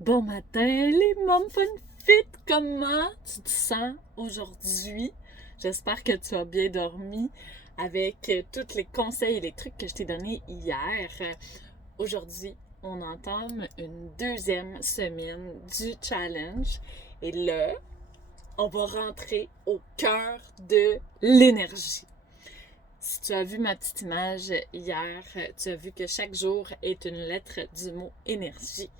Bon matin, les Mom Fun Fit! Comment tu te sens aujourd'hui? J'espère que tu as bien dormi avec tous les conseils et les trucs que je t'ai donnés hier. Aujourd'hui, on entame une deuxième semaine du challenge et là, on va rentrer au cœur de l'énergie. Si tu as vu ma petite image hier, tu as vu que chaque jour est une lettre du mot énergie.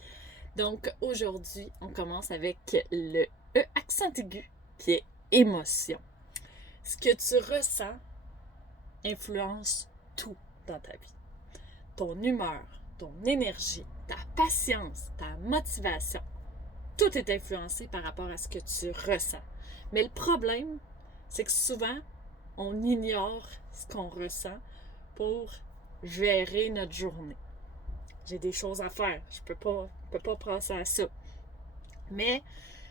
Donc aujourd'hui, on commence avec le E accent aigu qui est émotion. Ce que tu ressens influence tout dans ta vie. Ton humeur, ton énergie, ta patience, ta motivation, tout est influencé par rapport à ce que tu ressens. Mais le problème, c'est que souvent, on ignore ce qu'on ressent pour gérer notre journée. J'ai des choses à faire, je peux pas penser à ça. Mais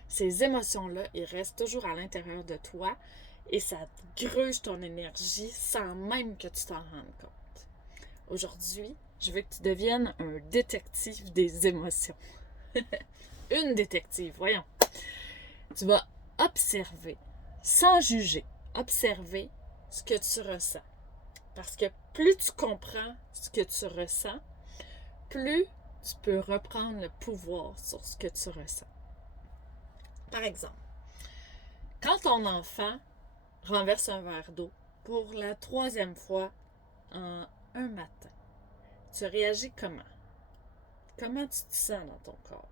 ces émotions-là, ils restent toujours à l'intérieur de toi et ça te gruge ton énergie sans même que tu t'en rendes compte. Aujourd'hui, je veux que tu deviennes un détective des émotions. Une détective, voyons. Tu vas observer, sans juger, observer ce que tu ressens. Parce que plus tu comprends ce que tu ressens, plus tu peux reprendre le pouvoir sur ce que tu ressens. Par exemple, quand ton enfant renverse un verre d'eau pour la 3e fois en un matin, tu réagis comment? Comment tu te sens dans ton corps?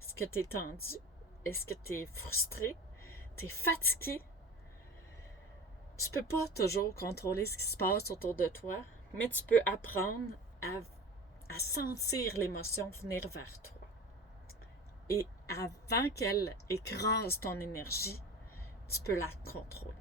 Est-ce que tu es tendu? Est-ce que tu es frustré? Tu es fatigué? Tu peux pas toujours contrôler ce qui se passe autour de toi, mais tu peux apprendre à sentir l'émotion venir vers toi. Et avant qu'elle écrase ton énergie, tu peux la contrôler.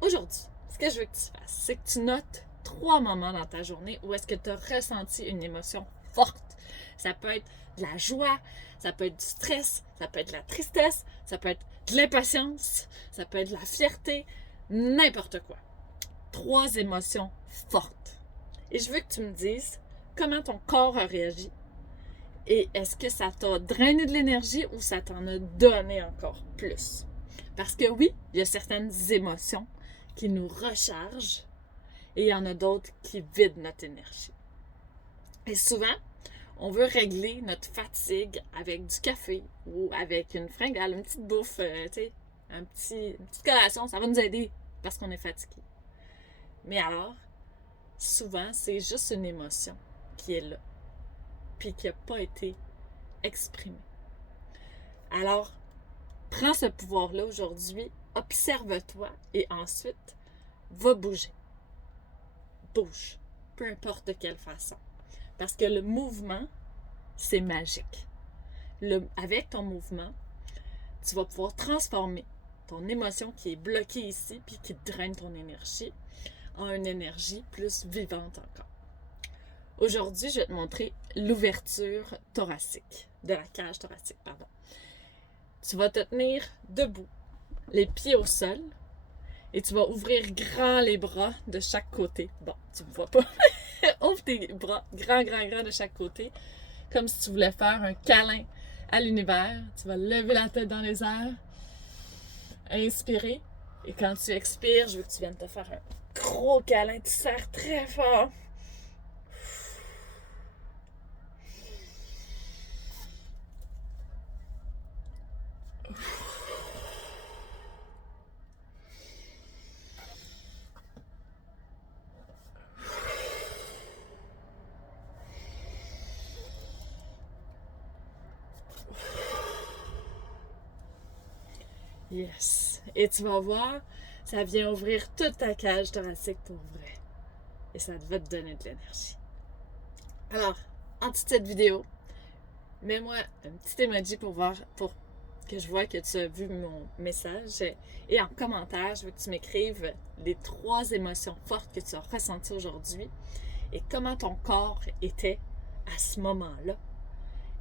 Aujourd'hui, ce que je veux que tu fasses, c'est que tu notes 3 moments dans ta journée où est-ce que tu as ressenti une émotion forte. Ça peut être de la joie, ça peut être du stress, ça peut être de la tristesse, ça peut être de l'impatience, ça peut être de la fierté, n'importe quoi. 3 émotions fortes. Et je veux que tu me dises comment ton corps a réagi et est-ce que ça t'a drainé de l'énergie ou ça t'en a donné encore plus? Parce que oui, il y a certaines émotions qui nous rechargent et il y en a d'autres qui vident notre énergie. Et souvent, on veut régler notre fatigue avec du café ou avec une fringale, une petite bouffe, tu sais, une petite collation, ça va nous aider parce qu'on est fatigué. Mais alors, souvent, c'est juste une émotion qui est là, puis qui n'a pas été exprimée. Alors, prends ce pouvoir-là aujourd'hui, observe-toi et ensuite, va bouger. Bouge, peu importe de quelle façon. Parce que le mouvement, c'est magique. Avec ton mouvement, tu vas pouvoir transformer ton émotion qui est bloquée ici puis qui draine ton énergie en une énergie plus vivante encore. Aujourd'hui, je vais te montrer l'ouverture thoracique, de la cage thoracique, pardon. Tu vas te tenir debout, les pieds au sol, et tu vas ouvrir grand les bras de chaque côté. Bon, tu ne vois pas. Ouvre tes bras grand de chaque côté, comme si tu voulais faire un câlin à l'univers. Tu vas lever la tête dans les airs, inspirer, et quand tu expires, je veux que tu viennes te faire un gros câlin. Tu serres très fort. Yes. Et tu vas voir, ça vient ouvrir toute ta cage thoracique pour vrai. Et ça va te donner de l'énergie. Alors, en dessous de cette vidéo, mets-moi un petit emoji pour que je vois que tu as vu mon message. Et en commentaire, je veux que tu m'écrives les 3 émotions fortes que tu as ressenties aujourd'hui et comment ton corps était à ce moment-là.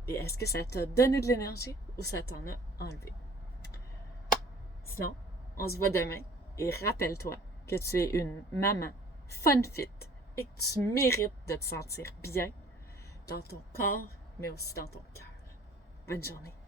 Et est-ce que ça t'a donné de l'énergie ou ça t'en a enlevé? Sinon, on se voit demain et rappelle-toi que tu es une maman fun fit et que tu mérites de te sentir bien dans ton corps, mais aussi dans ton cœur. Bonne journée.